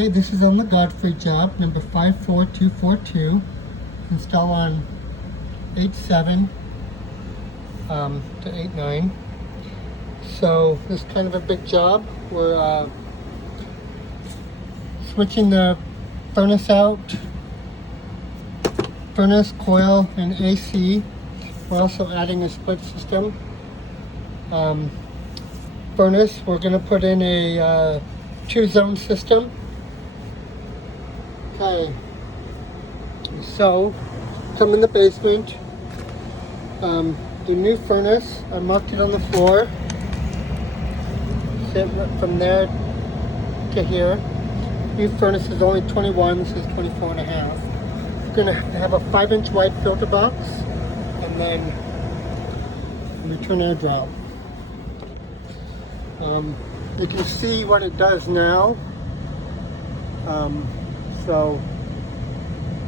Okay, this is on the Godfrey job, number 54242. Install on 8/7 to 8/9. So this is kind of a big job. We're switching the furnace out, furnace, coil, and AC. We're also adding a split system. Furnace, we're going to put in a 2-zone system. Okay, so come in the basement. The new furnace, I marked it on the floor. Sit from there to here. New furnace is only 21, this is 24 and a half. We're going to have a 5-inch wide filter box and then return air drop. You can see what it does now. So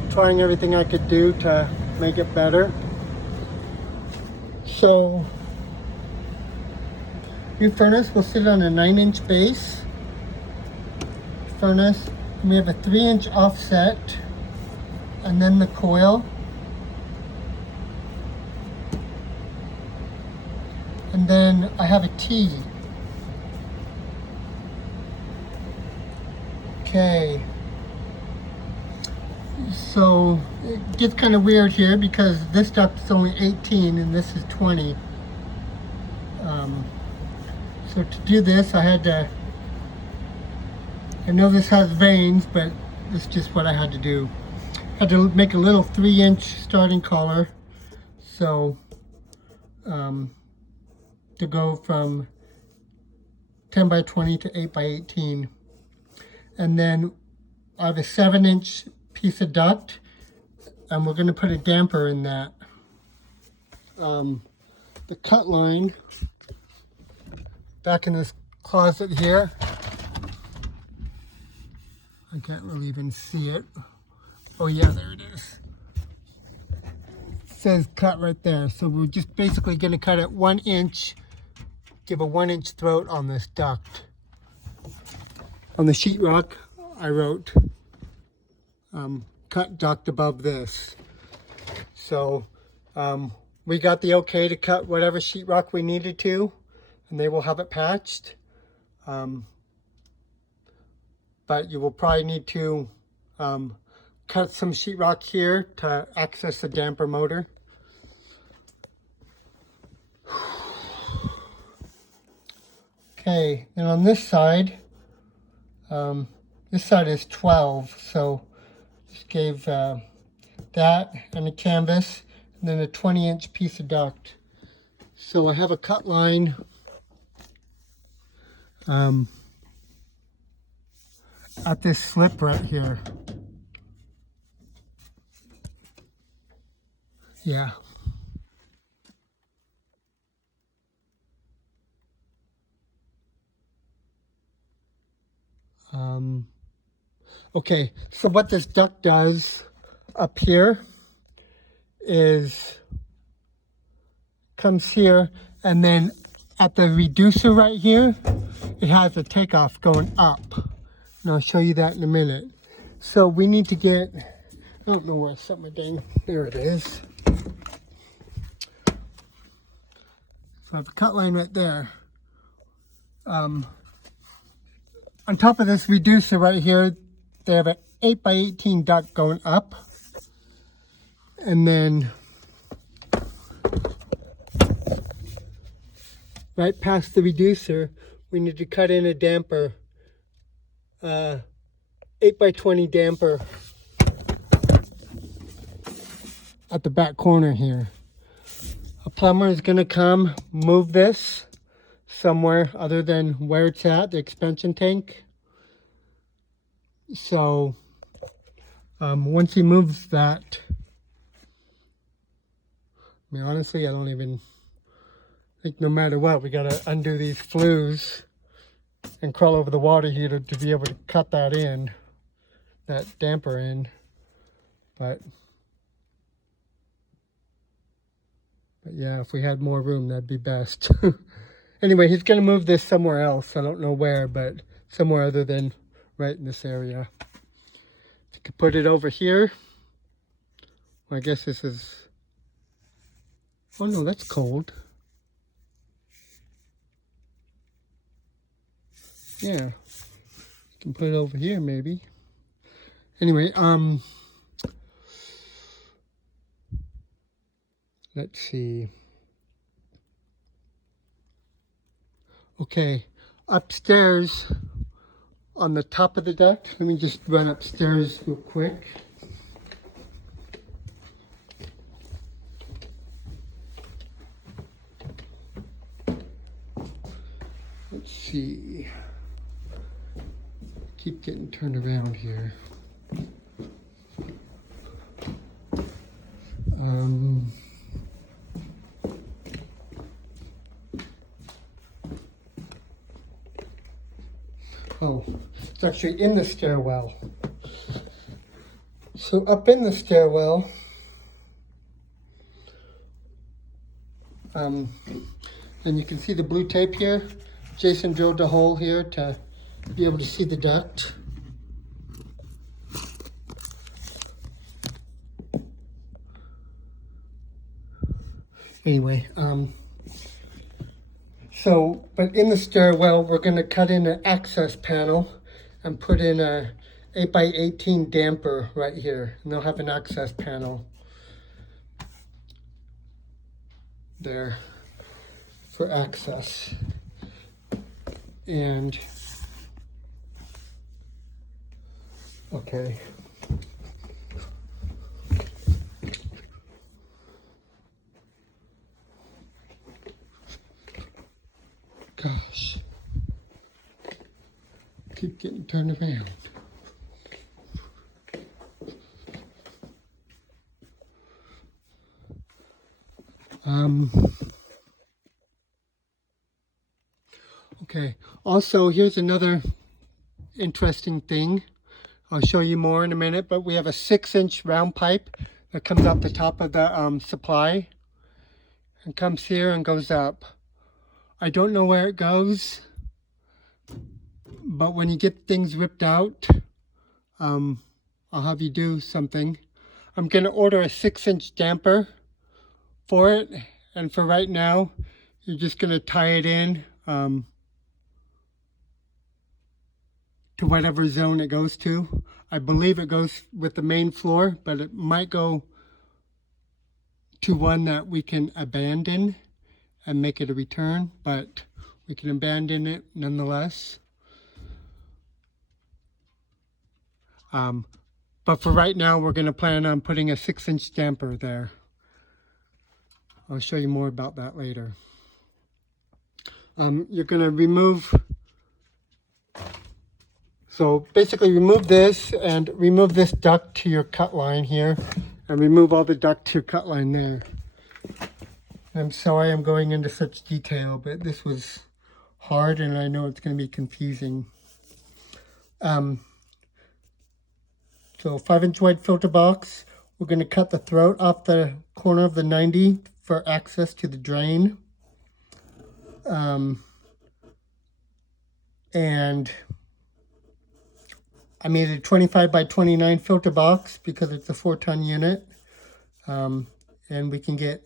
trying everything I could do to make it better. So new furnace will sit on a 9-inch base. Furnace, we have a 3-inch offset, and then the coil, and then I have a T. Okay, so it gets kind of weird here because this duct is only 18 and this is 20. So to do this, I know this has vanes, but it's just what I had to do. I had to make a little 3-inch starting collar, so to go from 10 by 20 to 8 by 18. And then I have a 7-inch piece of duct, and we're going to put a damper in that. The cut line back in this closet here. I can't really even see it. Oh yeah, there it is. It says cut right there. So we're just basically going to cut it 1 inch, give a 1-inch throat on this duct. On the sheetrock, I wrote cut duct above this. So we got the okay to cut whatever sheetrock we needed to, and they will have it patched. But you will probably need to cut some sheetrock here to access the damper motor. Okay, and on this side is 12, so just gave that and a canvas and then a 20-inch piece of duct. So I have a cut line at this slip right here. Yeah. Okay, so what this duct does up here is comes here, and then at the reducer right here, it has a takeoff going up. And I'll show you that in a minute. So we need to get, I don't know where I set my dang, there it is. So I have a cut line right there. On top of this reducer right here, they have an 8 by 18 duct going up. And then right past the reducer, we need to cut in a damper, 8 by 20 damper at the back corner here. A plumber is going to come move this somewhere other than where it's at, the expansion tank. So once he moves that, I mean, honestly, I don't even think, no matter what, we got to undo these flues and crawl over the water heater to be able to cut that in, that damper in. But yeah, if we had more room, that'd be best. Anyway, he's going to move this somewhere else. I don't know where, but somewhere other than right in this area. You could put it over here. Well, I guess this is, oh no, that's cold. Yeah, you can put it over here maybe. Anyway, let's see. Okay, upstairs on the top of the duct, let me just run upstairs real quick. Let's see. Keep getting turned around here. Oh, it's actually in the stairwell. So up in the stairwell, and you can see the blue tape here. Jason drilled a hole here to be able to see the duct. Anyway, but in the stairwell, we're going to cut in an access panel and put in a 8x18 damper right here. And they'll have an access panel there for access. And, okay. Gosh. Keep getting turned around. Okay, also here's another interesting thing. I'll show you more in a minute, but we have a 6-inch round pipe that comes out the top of the supply and comes here and goes up. I don't know where it goes, but when you get things ripped out, I'll have you do something. I'm going to order a 6-inch damper for it, and for right now, you're just going to tie it in to whatever zone it goes to. I believe it goes with the main floor, but it might go to one that we can abandon and make it a return, but we can abandon it nonetheless. But for right now, we're going to plan on putting a 6-inch damper there. I'll show you more about that later. You're going to remove, so basically remove this and remove this duct to your cut line here, and remove all the duct to your cut line there. I'm sorry I'm going into such detail, but this was hard and I know it's going to be confusing. So 5-inch wide filter box. We're going to cut the throat off the corner of the 90 for access to the drain. And I made a 25 by 29 filter box because it's a 4-ton unit. And we can get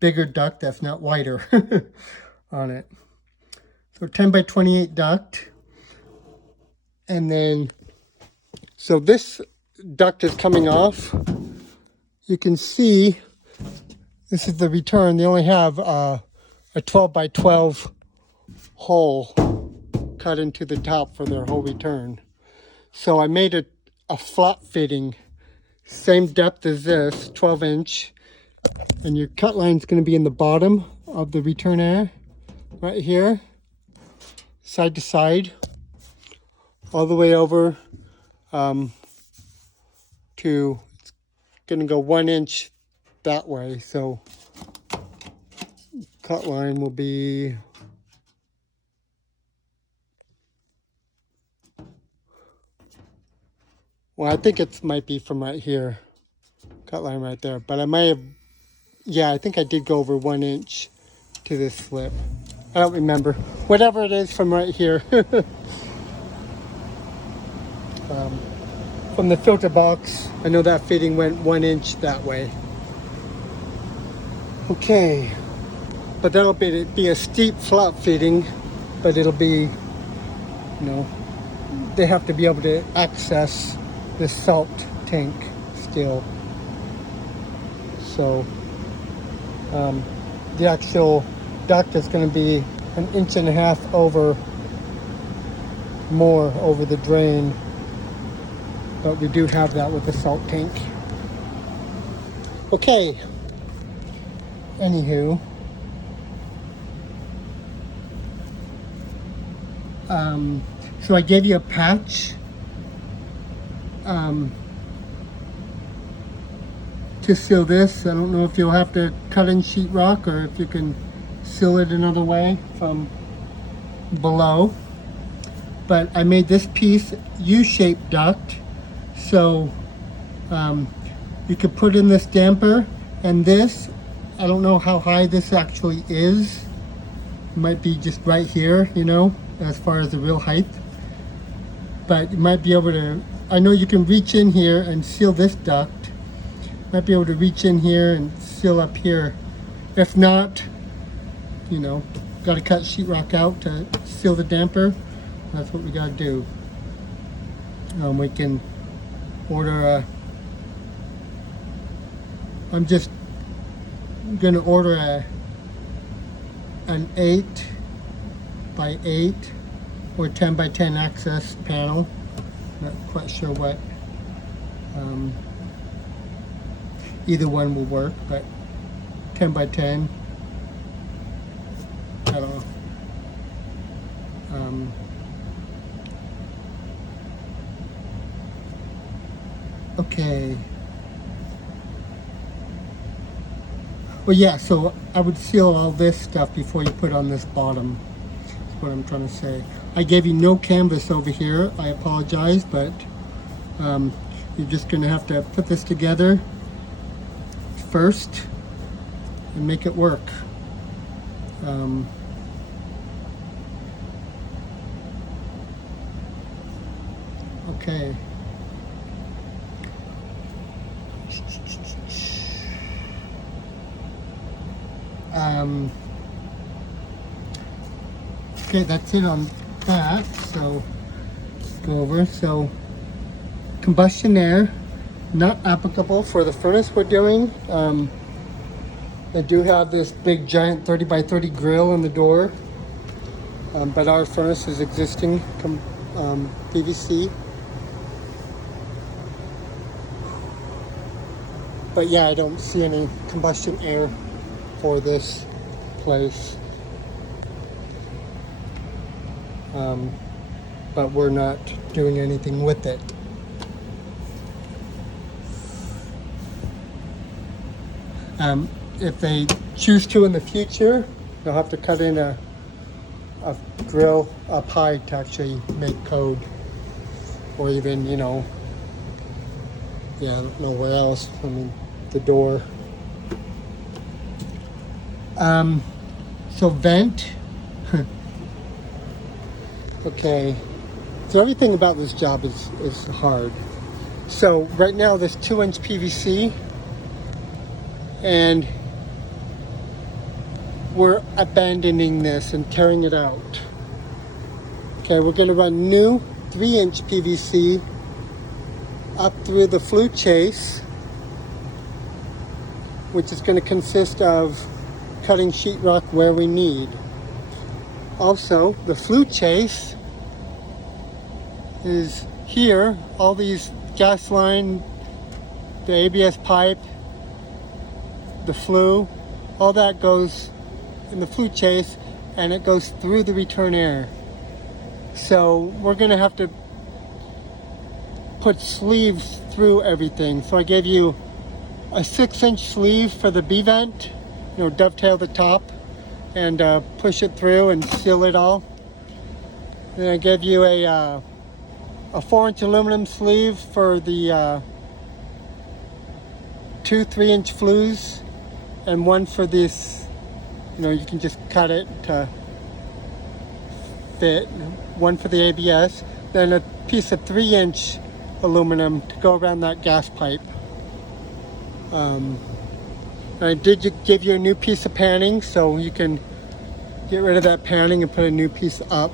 bigger duct that's not wider on it. So 10 by 28 duct. And then, so this duct is coming off. You can see this is the return. They only have a 12 by 12 hole cut into the top for their whole return. So I made a flat fitting, same depth as this, 12-inch. And your cut line is going to be in the bottom of the return air, right here, side to side, all the way over to, it's going to go 1 inch that way. So cut line will be, well, I think it might be from right here, cut line right there, but I might have, yeah, I think I did go over 1 inch to this slip. I don't remember. Whatever it is from right here. from the filter box. I know that fitting went 1 inch that way. Okay, but that'll be a steep flop fitting, but it'll be, they have to be able to access the salt tank still. So the actual duct is going to be 1.5 inches more over the drain, but we do have that with the salt tank. Okay, anywho, so I gave you a patch to seal this. I don't know if you'll have to cut in sheetrock or if you can seal it another way from below. But I made this piece U-shaped duct, so you could put in this damper, and this, I don't know how high this actually is. It might be just right here, as far as the real height. But you might be able to, I know you can reach in here and seal this duct. Might be able to reach in here and seal up here. If not, got to cut sheetrock out to seal the damper. That's what we got to do. We can order I'm just going to order an 8 by 8 or 10 by 10 access panel. Not quite sure what. Either one will work, but 10 by 10, I don't know. Okay. Well, yeah, so I would seal all this stuff before you put on this bottom. That's what I'm trying to say. I gave you no canvas over here. I apologize, but you're just going to have to put this together first and make it work. Okay. Okay, that's it on that. So let's go over. So combustion air, not applicable for the furnace we're doing. They do have this big giant 30 by 30 grill in the door, but our furnace is existing PVC. But yeah, I don't see any combustion air for this place. But we're not doing anything with it. If they choose to in the future, they'll have to cut in a grill up high to actually make code, or even, I don't know where else. I mean, the door. So vent. Okay, so everything about this job is hard. So right now there's 2-inch PVC, and we're abandoning this and tearing it out. Okay, we're going to run new 3-inch PVC up through the flue chase, which is going to consist of cutting sheetrock where we need. Also, the flue chase is here. All these gas line, the ABS pipe, the flue, all that goes in the flue chase, and it goes through the return air. So we're going to have to put sleeves through everything. So I gave you a 6-inch sleeve for the B vent, dovetail the top and push it through and seal it all. Then I gave you a 4-inch aluminum sleeve for the 2 3-inch flues, and one for this, you can just cut it to fit, one for the ABS. Then a piece of 3-inch aluminum to go around that gas pipe. I did give you a new piece of panning, so you can get rid of that panning and put a new piece up.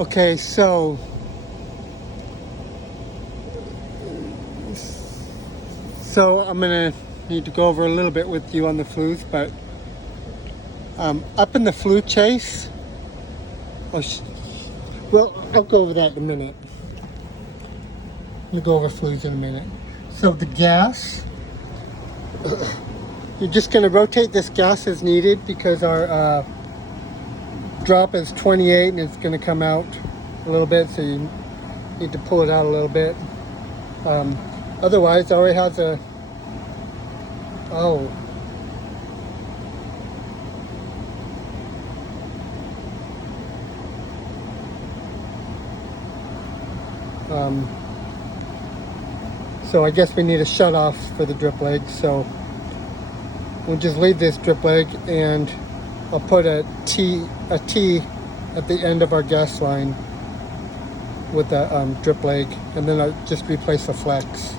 Okay, so I'm gonna need to go over a little bit with you on the flues, but up in the flue chase, well, I'll go over that in a minute. We'll go over flues in a minute. So the gas, you're just going to rotate this gas as needed because our drop is 28 and it's going to come out a little bit, so you need to pull it out a little bit. Otherwise, it already has a, so I guess we need a shut off for the drip leg, so we'll just leave this drip leg and I'll put a T at the end of our gas line with the drip leg, and then I'll just replace the flex.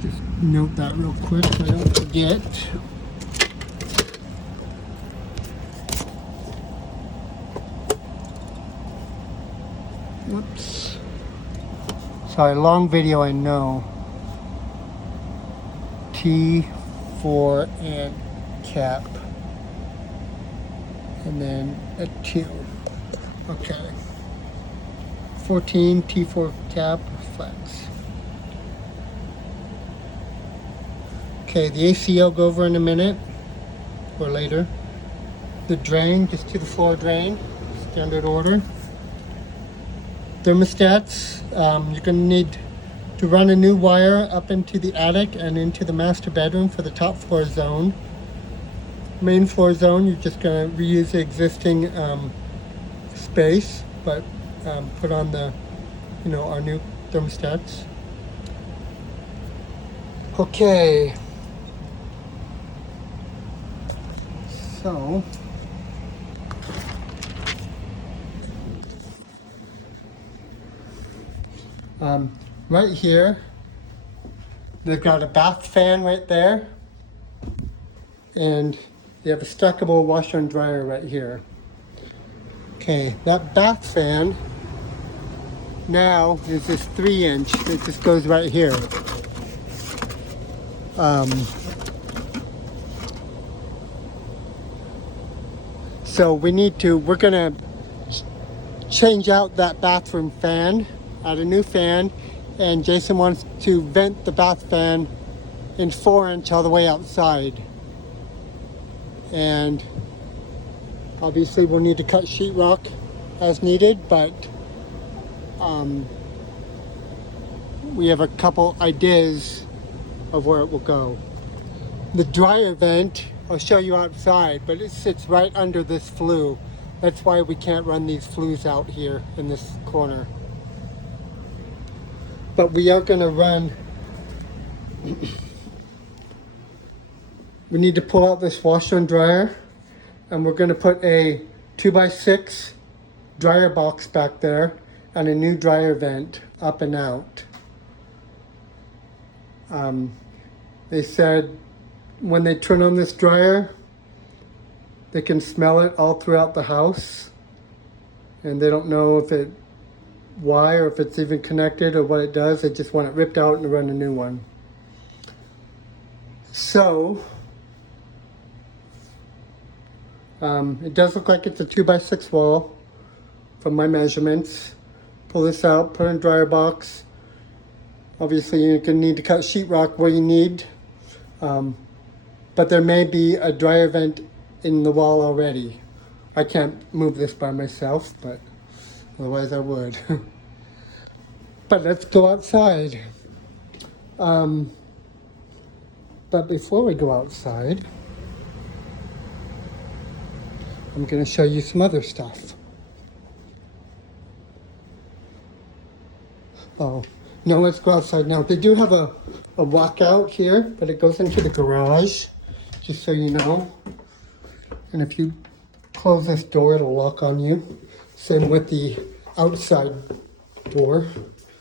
Just note that real quick so I don't forget. Whoops. Sorry, long video, I know. T4 and cap. And then a 2. Okay. 14, T4 cap, flex. Okay, the AC I'll go over in a minute or later. The drain, just to the floor drain, standard order. Thermostats, you're going to need to run a new wire up into the attic and into the master bedroom for the top floor zone. Main floor zone, you're just going to reuse the existing space, but put on the, our new thermostats. Okay. So, right here, they've got a bath fan right there, and they have a stackable washer and dryer right here. Okay, that bath fan now is this 3-inch that just goes right here. So we're gonna change out that bathroom fan, add a new fan, and Jason wants to vent the bath fan in 4-inch all the way outside. And obviously we'll need to cut sheetrock as needed, but we have a couple ideas of where it will go. The dryer vent, I'll show you outside, but it sits right under this flue. That's why we can't run these flues out here in this corner. But we are going to run, we need to pull out this washer and dryer, and we're going to put a 2x6 dryer box back there and a new dryer vent up and out. They said when they turn on this dryer, they can smell it all throughout the house, and they don't know why or if it's even connected or what it does. They just want it ripped out and run a new one. So it does look like it's a 2x6 wall from my measurements. Pull this out, put it in a dryer box. Obviously you're going to need to cut sheetrock where you need, but there may be a dryer vent in the wall already. I can't move this by myself, but otherwise I would. But let's go outside. But before we go outside, I'm going to show you some other stuff. Oh, Now let's go outside now. They do have a walkout here, but it goes into the garage, just so you know. And if you close this door, it'll lock on you. Same with the outside door.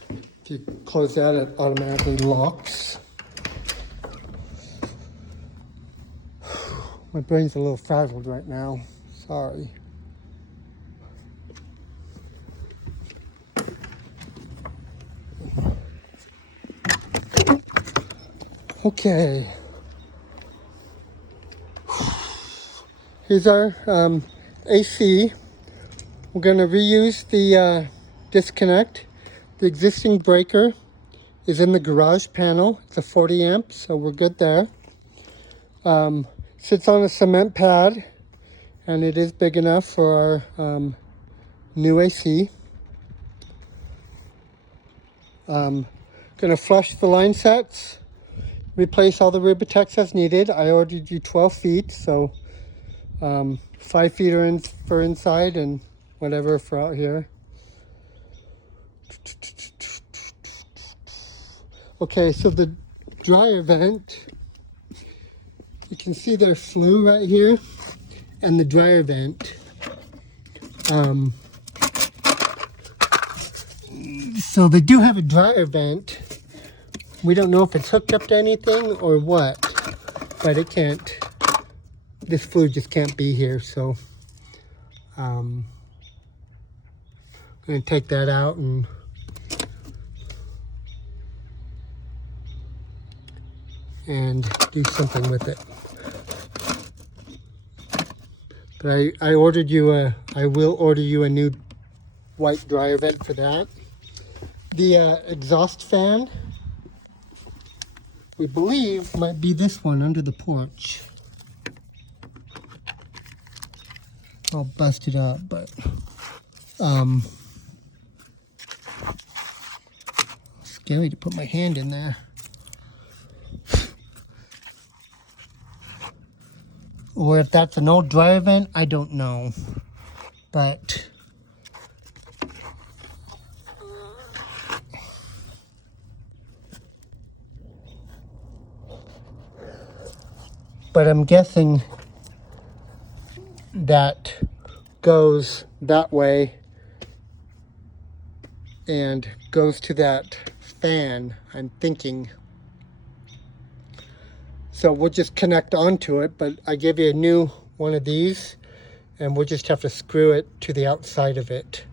If you close that, it automatically locks. My brain's a little frazzled right now. Sorry. Okay. Here's our AC. We're going to reuse the disconnect. The existing breaker is in the garage panel. It's a 40 amp, so we're good there. Sits on a cement pad, and it is big enough for our new AC. Gonna flush the line sets, replace all the Ribbitex as needed. I ordered you 12 feet, so 5 feet are in for inside and whatever for out here. Okay, so the dryer vent, you can see there's flue right here, and the dryer vent. So they do have a dryer vent. We don't know if it's hooked up to anything or what, but it can't, this flue just can't be here, so I'm going to take that out and do something with it. But I ordered you I will order you a new white dryer vent for that. The exhaust fan, we believe, might be this one under the porch. I'll bust it up, but scary to put my hand in there. Or if that's an old dryer vent, I don't know. But I'm guessing that goes that way and goes to that fan, I'm thinking. So we'll just connect onto it, but I gave you a new one of these, and we'll just have to screw it to the outside of it.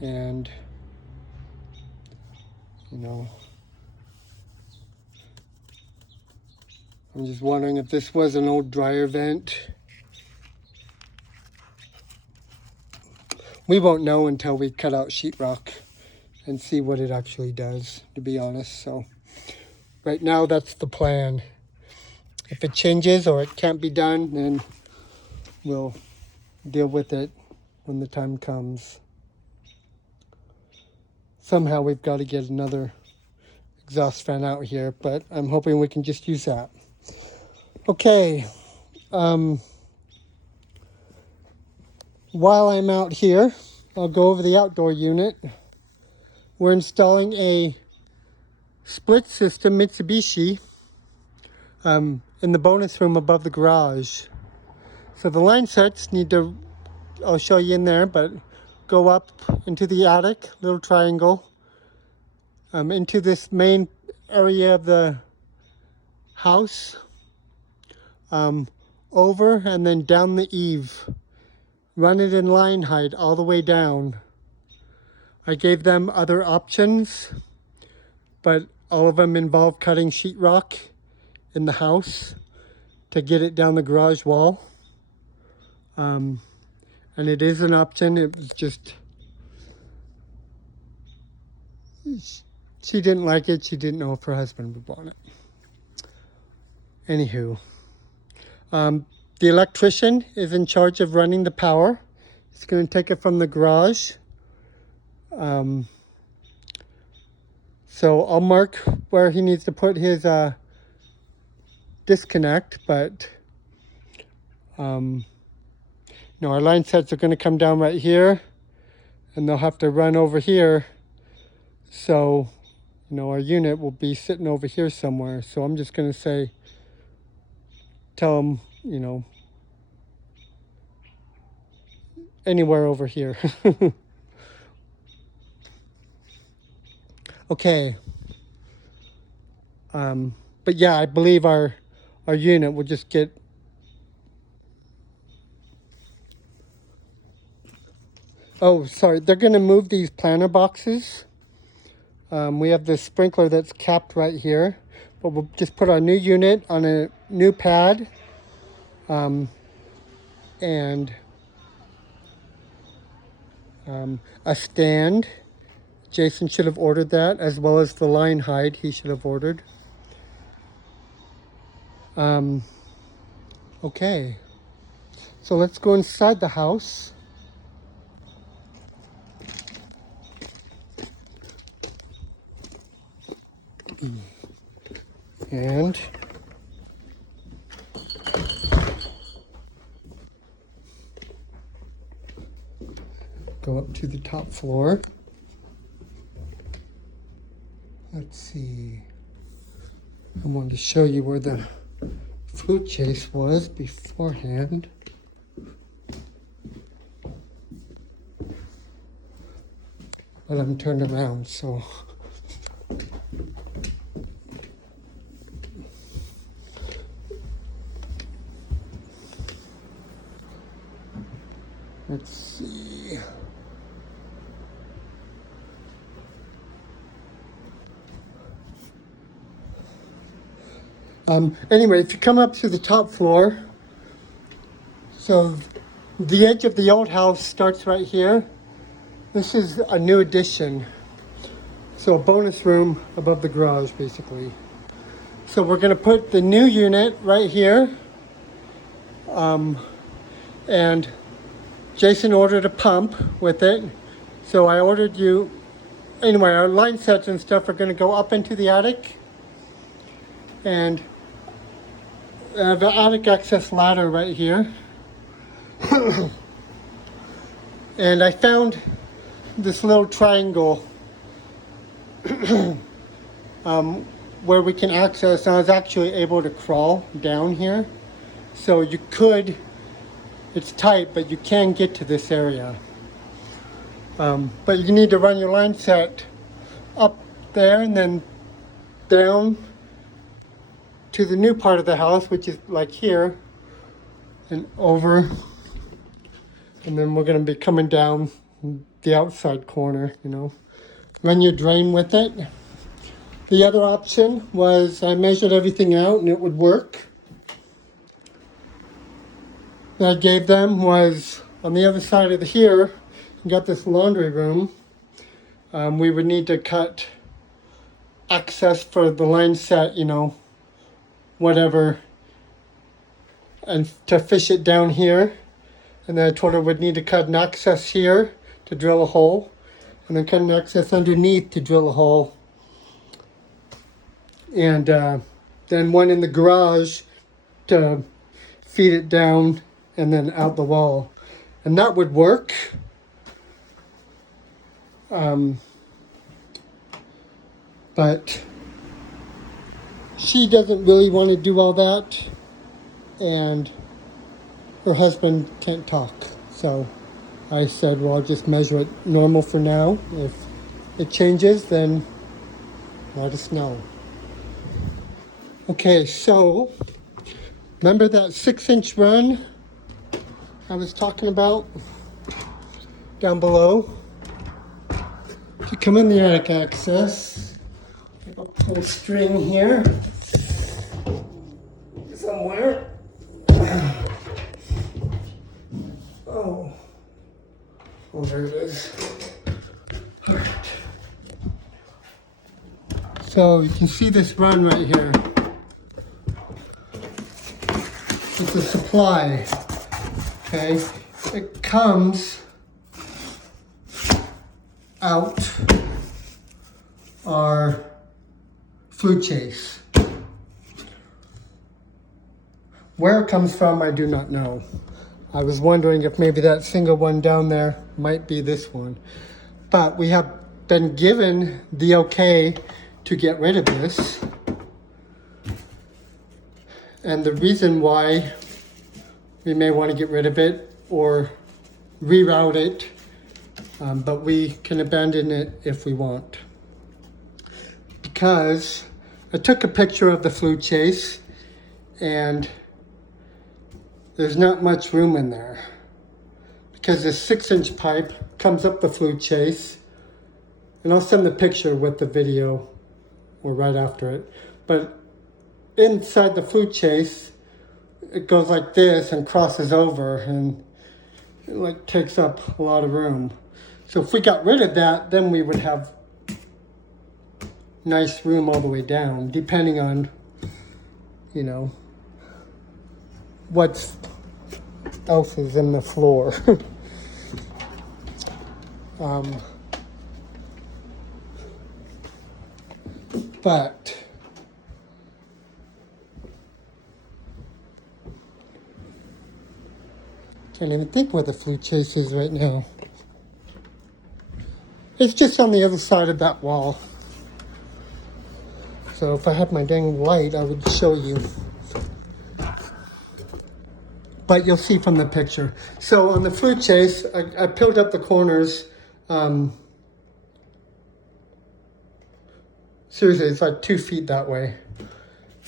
And, you know, I'm just wondering if this was an old dryer vent. We won't know until we cut out sheetrock and see what it actually does, to be honest. So right now, that's the plan. If it changes or it can't be done, then we'll deal with it when the time comes. Somehow we've got to get another exhaust fan out here, but I'm hoping we can just use that. Okay. While I'm out here, I'll go over the outdoor unit. We're installing a split system Mitsubishi in the bonus room above the garage. So the line sets need to, I'll show you in there, but go up into the attic, little triangle, into this main area of the house, over and then down the eave. Run it in line height all the way down. I gave them other options, but all of them involve cutting sheetrock in the house to get it down the garage wall. And it is an option. It was just, she didn't like it. She didn't know if her husband would want it. Anywho, the electrician is in charge of running the power. He's going to take it from the garage. So I'll mark where he needs to put his disconnect, but no, our line sets are going to come down right here, and they'll have to run over here. So, you know, our unit will be sitting over here somewhere. So I'm just going to say, tell them, you know, anywhere over here. Okay. But yeah, I believe our unit will just get. Oh, sorry. They're going to move these planter boxes. We have this sprinkler that's capped right here, but we'll just put our new unit on a new pad, and a stand. Jason should have ordered that, as well as the line hide he should have ordered. Okay, so let's go inside the house. And go up to the top floor. Let's see. I wanted to show you where the fruit chase was beforehand. But I'm turned around, so. Let's see. Anyway, if you come up to the top floor, so the edge of the old house starts right here. This is a new addition. So a bonus room above the garage, basically. So we're going to put the new unit right here. And Jason ordered a pump with it. So I ordered you, anyway, our line sets and stuff are going to go up into the attic. And I have an attic access ladder right here. And I found this little triangle where we can access, and I was actually able to crawl down here. So you could, it's tight, but you can get to this area. But you need to run your line set up there and then down to the new part of the house, which is like here and over. And then we're going to be coming down the outside corner, you know. Run your drain with it. The other option was I measured everything out and it would work. That I gave them was on the other side of here, you got this laundry room. We would need to cut access for the line set, you know, whatever, and to fish it down here. And then I told her we'd need to cut an access here to drill a hole, and then cut an access underneath to drill a hole. And then one in the garage to feed it down and then out the wall. And that would work. But she doesn't really want to do all that, and her husband can't talk. So I said, well, I'll just measure it normal for now. If it changes, then let us know. Okay, so remember that 6-inch run I was talking about down below? If you come in the attic access, a pull string here somewhere. Oh, there it is. All right. So you can see this run right here. It's a supply, okay? It comes out our fruit chase. Where it comes from, I do not know. I was wondering if maybe that single one down there might be this one. But we have been given the okay to get rid of this. And the reason why we may want to get rid of it or reroute it, but we can abandon it if we want. Because I took a picture of the flue chase and there's not much room in there. Because this 6-inch pipe comes up the flue chase, and I'll send the picture with the video or right after it. But inside the flue chase, it goes like this and crosses over and it like takes up a lot of room. So if we got rid of that, then we would have nice room all the way down, depending on, you know, what else is in the floor. But can't even think where the flue chase is right now. It's just on the other side of that wall. So if I had my dang light, I would show you. But you'll see from the picture. So on the flue chase, I peeled up the corners. Seriously, it's like 2 feet that way.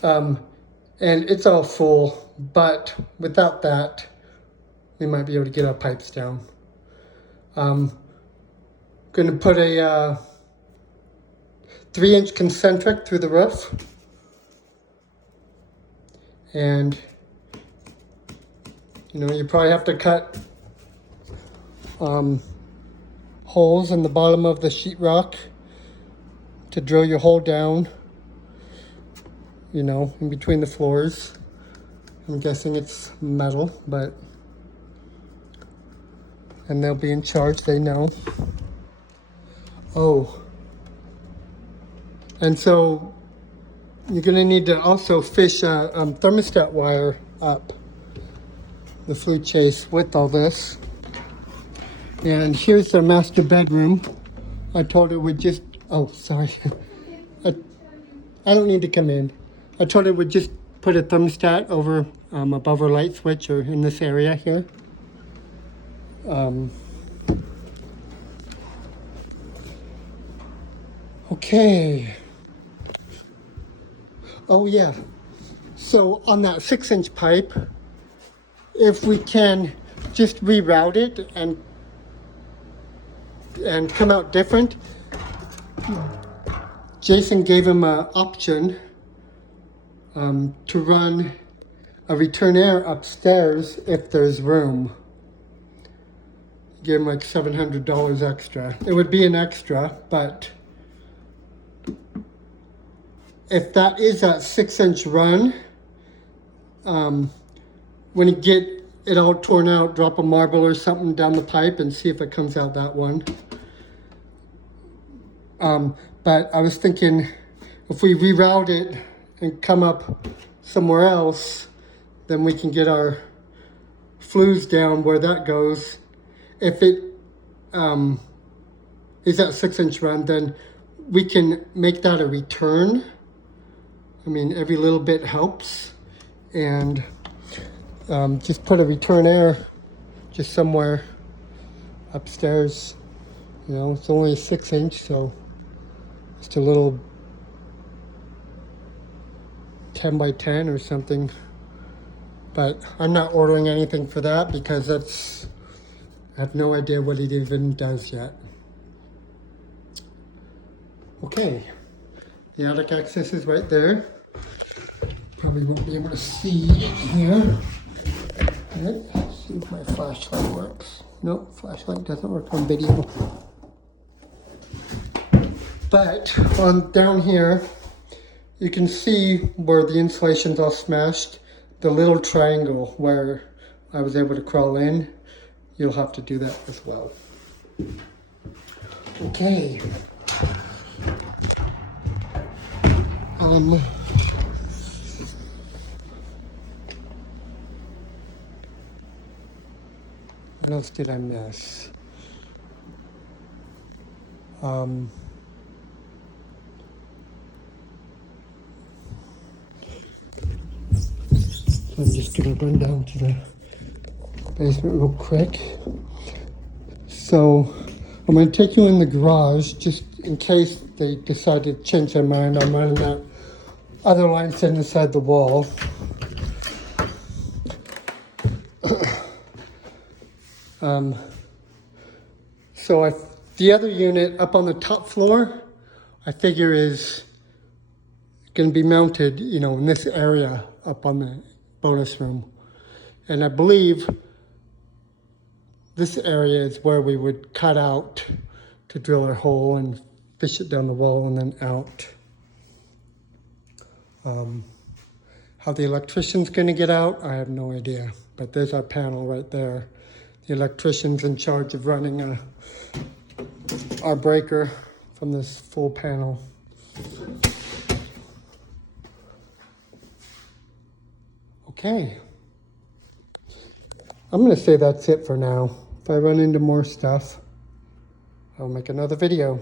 And it's all full, but without that, we might be able to get our pipes down. Gonna put a 3-inch concentric through the roof. And, you know, you probably have to cut holes in the bottom of the sheetrock to drill your hole down, you know, in between the floors. I'm guessing it's metal, but, and they'll be in charge, they know. Oh, and so you're gonna need to also fish a thermostat wire up the flue chase with all this. And here's the master bedroom. I told her we'd just, oh, sorry. I don't need to come in. I told her we'd just put a thermostat over above her light switch or in this area here. Okay. Oh yeah. So on that 6-inch pipe, if we can just reroute it and come out different, Jason gave him an option to run a return air upstairs if there's room. Gave him like $700 extra. It would be an extra, but if that is that 6-inch run, when you get it all torn out, drop a marble or something down the pipe and see if it comes out that one. But I was thinking if we reroute it and come up somewhere else, then we can get our flues down where that goes. If it is that 6-inch run, then we can make that a return. I mean, every little bit helps. And just put a return air just somewhere upstairs. You know, it's only a 6-inch, so just a little 10 by 10 or something. But I'm not ordering anything for that because I have no idea what it even does yet. Okay, the attic access is right there. Probably won't be able to see it here. Let's see if my flashlight works. Nope, flashlight doesn't work on video. But on down here, you can see where the insulation's all smashed. The little triangle where I was able to crawl in, you'll have to do that as well. Okay. What else did I miss? I'm just gonna run down to the basement real quick. So I'm gonna take you in the garage just in case they decide to change their mind. I'm running that other line sitting inside the wall. So the other unit up on the top floor, I figure is going to be mounted, you know, in this area up on the bonus room. And I believe this area is where we would cut out to drill a hole and fish it down the wall and then out. How the electrician's going to get out, I have no idea. But there's our panel right there. The electrician's in charge of running our breaker from this full panel. Okay. I'm going to say that's it for now. If I run into more stuff, I'll make another video.